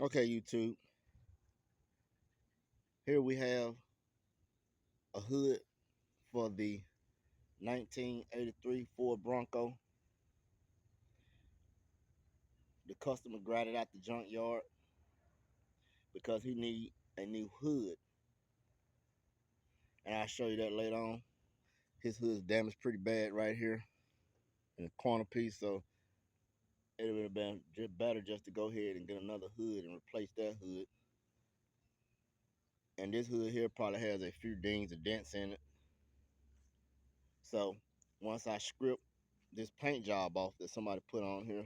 Okay, YouTube. Here we have a hood for the 1983 Ford Bronco. The customer grabbed it out the junkyard because he need a new hood, and I'll show you that later on. His hood's damaged pretty bad right here in the corner piece, so it would have been just better just to go ahead and get another hood and replace that hood. And this hood here probably has a few dings or dents in it. So once I script this paint job off that somebody put on here,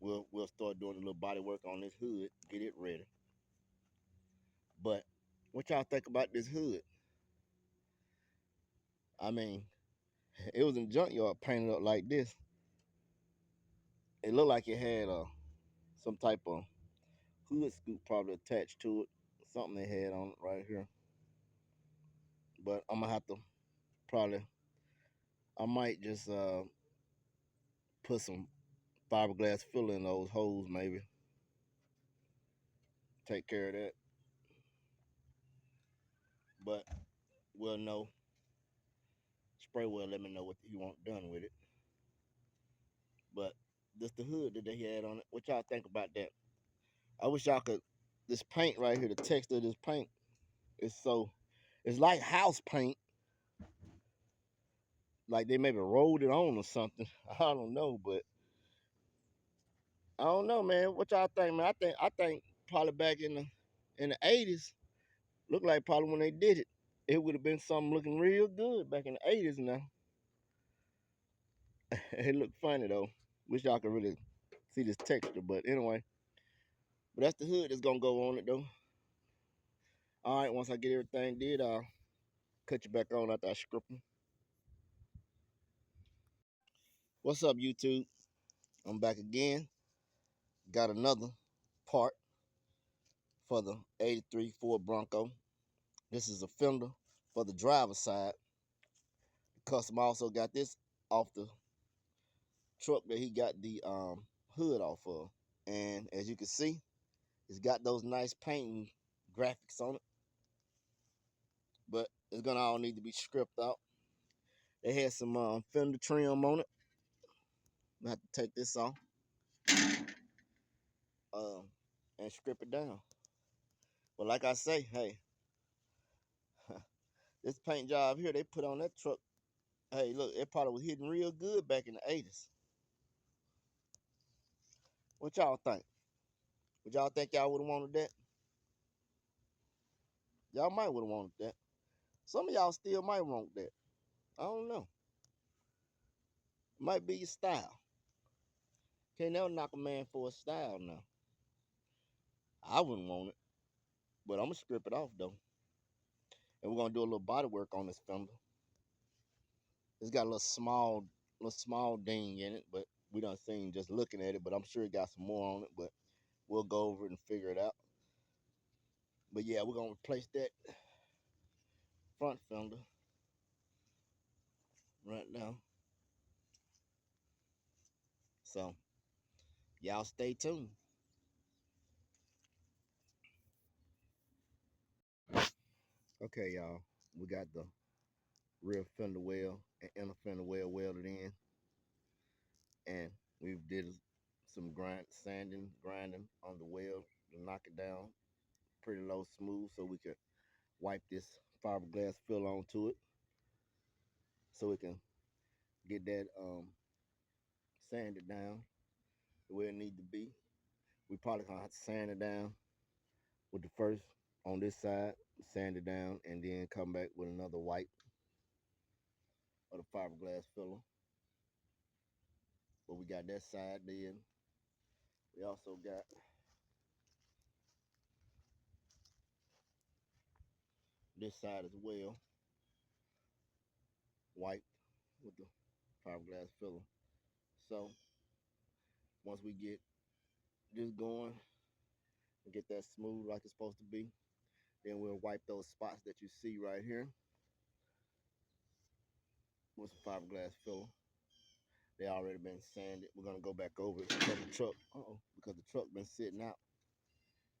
we'll start doing a little body work on this hood, get it ready. But what y'all think about this hood? I mean, it was in the junkyard painted up like this. It looked like it had some type of hood scoop probably attached to it. Something they had on it right here. But I'm gonna have to probably I might just put some fiberglass filler in those holes maybe. Take care of that. But we'll know. Sprayway let me know what he want done with it. But this the hood that they had on it. What y'all think about that? I wish y'all could. This paint right here, the texture of this paint is so. It's like house paint. Like they maybe rolled it on or something. I don't know, but I don't know, man. What y'all think, man? I think probably back in the '80s, looked like probably when they did it, it would have been something looking real good back in the '80s. Now it looked funny though. Wish y'all could really see this texture, but anyway. But that's the hood that's gonna go on it though. All right, once I get everything did, I'll cut you back on after I script them. What's up, YouTube? I'm back again. Got another part for the '83 Ford Bronco. This is a fender for the driver's side. The customer also got this off the truck that he got the hood off of. And as you can see, it's got those nice painting graphics on it. But it's gonna all need to be stripped out. They had some fender trim on it. I have to take this off uh, and strip it down. But like I say, hey, this paint job here they put on that truck, hey, look, it probably was hitting real good back in the '80s. What y'all think? Would y'all think y'all would have wanted that? Y'all might would have wanted that. Some of y'all still might want that. I don't know. It might be your style. Can't never knock a man for a style now. I wouldn't want it, but I'm gonna strip it off though, and we're gonna do a little body work on this fender. It's got a little small ding in it, but we done seen just looking at it. But I'm sure it got some more on it. But we'll go over it and figure it out. But yeah, we're gonna replace that front fender right now. So y'all stay tuned. Okay, y'all, we got the rear fender well and inner fender well welded in, and we've did some grinding on the weld to knock it down pretty low smooth so we can wipe this fiberglass fill onto it so we can get that sanded down the way it need to be. We probably gonna have to sand it down with the first on this side, sand it down, and then come back with another wipe of the fiberglass filler. But we got that side then. We also got this side as well, wiped with the fiberglass filler. So once we get this going and get that smooth like it's supposed to be, then we'll wipe those spots that you see right here with some fiberglass filler. They already been sanded. We're gonna go back over it from the truck. Uh-oh, because the truck been sitting out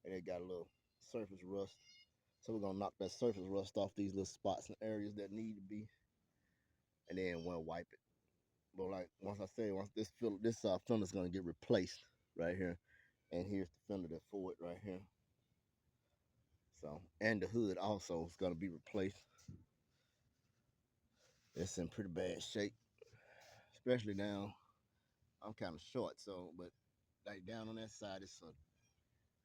and it got a little surface rust. So we're gonna knock that surface rust off these little spots and areas that need to be, and then we'll wipe it. But like once this fender's gonna get replaced right here, and here's the fender that's for it right here. So, and the hood also is gonna be replaced. It's in pretty bad shape, especially now. I'm kind of short, so but like down on that side, it's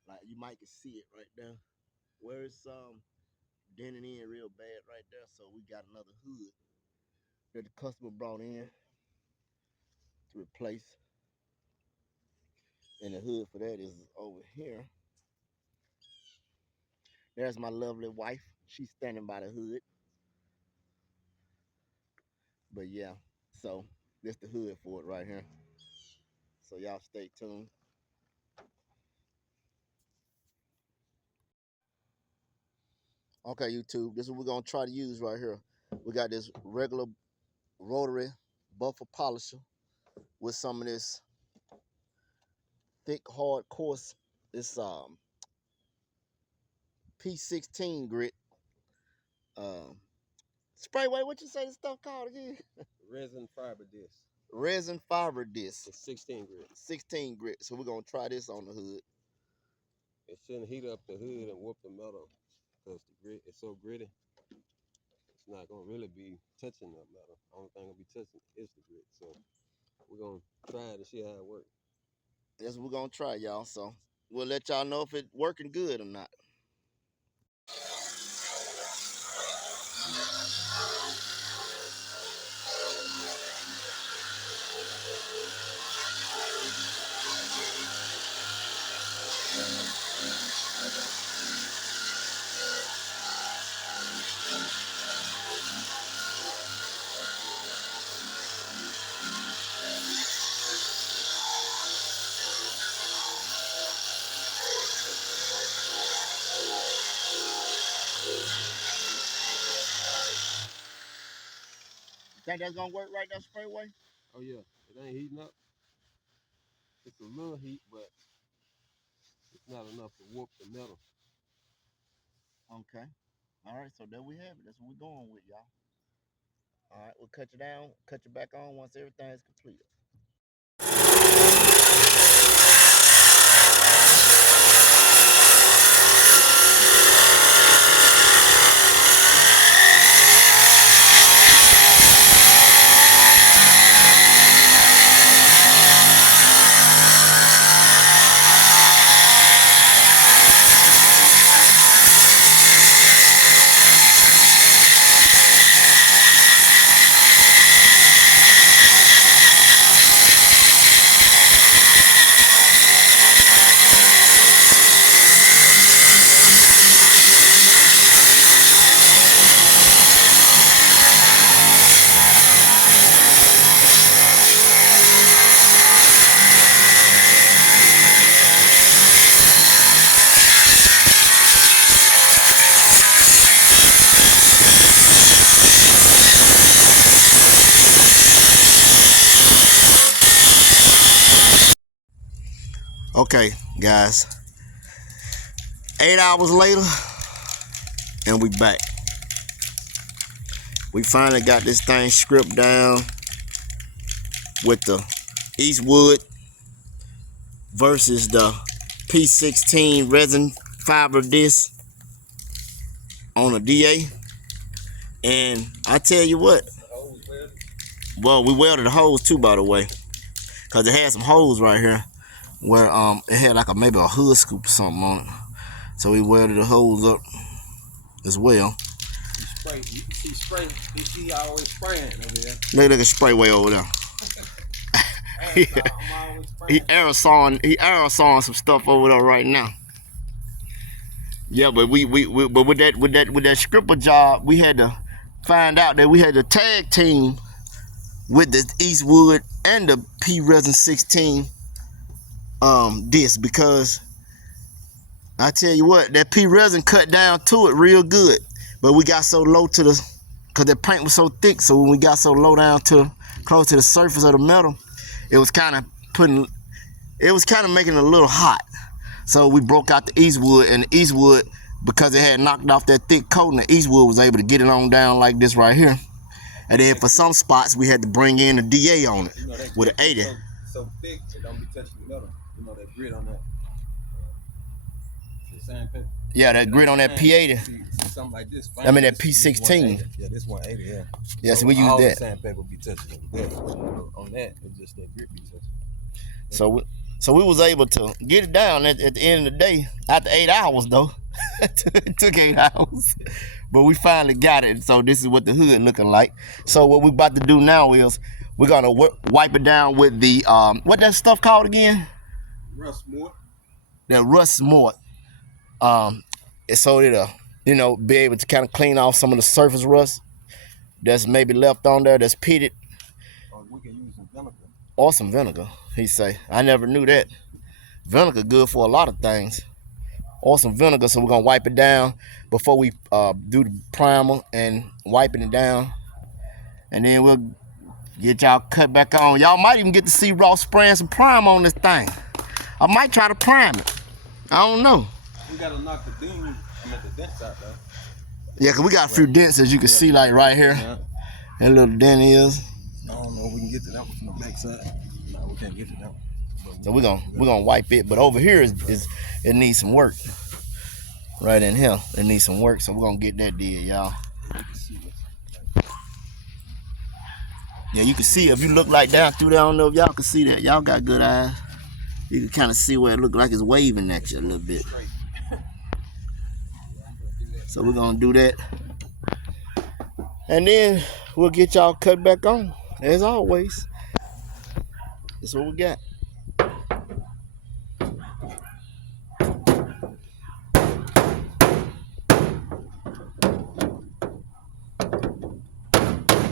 like you might can see it right there, where it's dented in real bad right there. So we got another hood that the customer brought in to replace, and the hood for that is over here. There's my lovely wife. She's standing by the hood. But yeah, so this the hood for it right here. So y'all stay tuned. Okay, YouTube, this is what we're gonna try to use right here. We got this regular rotary buffer polisher with some of this thick, hard, coarse, this P16 grit. Sprayway, what you say this stuff called again? Resin fiber disc. Resin fiber disc. It's 16 grit. 16 grit. So we're gonna try this on the hood. It shouldn't heat up the hood and warp the metal because the grit is so gritty. It's not gonna really be touching the metal. The only thing gonna be touching is the grit. So we're gonna try it and see how it works. That's what we're gonna try, y'all. So we'll let y'all know if it's working good or not. Think that's gonna work right there, Sprayway? Oh yeah, it ain't heating up. It's a little heat, but it's not enough to warp the metal. Okay. All right, so there we have it. That's what we're going with, y'all. All right, we'll cut you down, cut you back on once everything is completed. Okay, guys. 8 hours later, and we back. We finally got this thing stripped down with the Eastwood versus the P16 resin fiber disc on a DA. And I tell you what, well, we welded the hose too, by the way, because it had some holes right here where it had like maybe a hood scoop or something on it. So we welded the hose up as well. You can see spray. You see always spraying over there. Look at Sprayway over there. He aerosoling some stuff over there right now. Yeah, but we but with that scripper job, we had to find out that we had to tag team with the Eastwood and the P resin 16 disc, because I tell you what, that P resin cut down to it real good, but we got so low to the, because the paint was so thick, so when we got so low down to close to the surface of the metal, it was kind of it was kind of making it a little hot. So we broke out the Eastwood, and the Eastwood, because it had knocked off that thick coating, the Eastwood was able to get it on down like this right here. And then for some spots, we had to bring in a DA on it with an 80. So thick, it don't be touching the metal. You know that grit on that. Sandpaper. Yeah, that grit on that P80. See something like this. I mean that P16. Yeah, this 180. Yeah. Yeah, so we use all that. The sandpaper be touching it. On that, it's just that grit be touching. So we was able to get it down at the end of the day. After 8 hours though, it took 8 hours, but we finally got it. So this is what the hood looking like. So what we about to do now is we're gonna wipe it down with the what that stuff called again? Rust mort. That rust mort. So it'll be able to kind of clean off some of the surface rust that's maybe left on there that's pitted. Or we can use some vinegar. Or some vinegar, he say. I never knew that. Vinegar good for a lot of things. Or some vinegar, so we're gonna wipe it down before we do the primer and wiping it down. And then we'll get y'all cut back on. Y'all might even get to see Ross spraying some primer on this thing. I might try to prime it. I don't know. We gotta knock the dings, the dents out though. Yeah, cause we got a few dents as you can see, like right here. Yeah. That little dent is. I don't know if we can get to that one from the back side. No, we can't get to that one. So we're gonna wipe it, but over here is it needs some work. Right in here, it needs some work, so we're gonna get that did, y'all. Yeah, you can see if you look like down through there. I don't know if y'all can see that. Y'all got good eyes. You can kind of see where it look like it's waving at you a little bit. So we're gonna do that, and then we'll get y'all cut back on as always. That's what we got.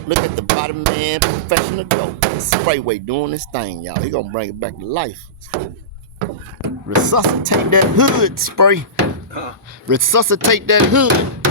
Look at the bottom man, professional go. Sprayway doing this thing, y'all. He gonna bring it back to life. Resuscitate that hood, Spray. Resuscitate that hood.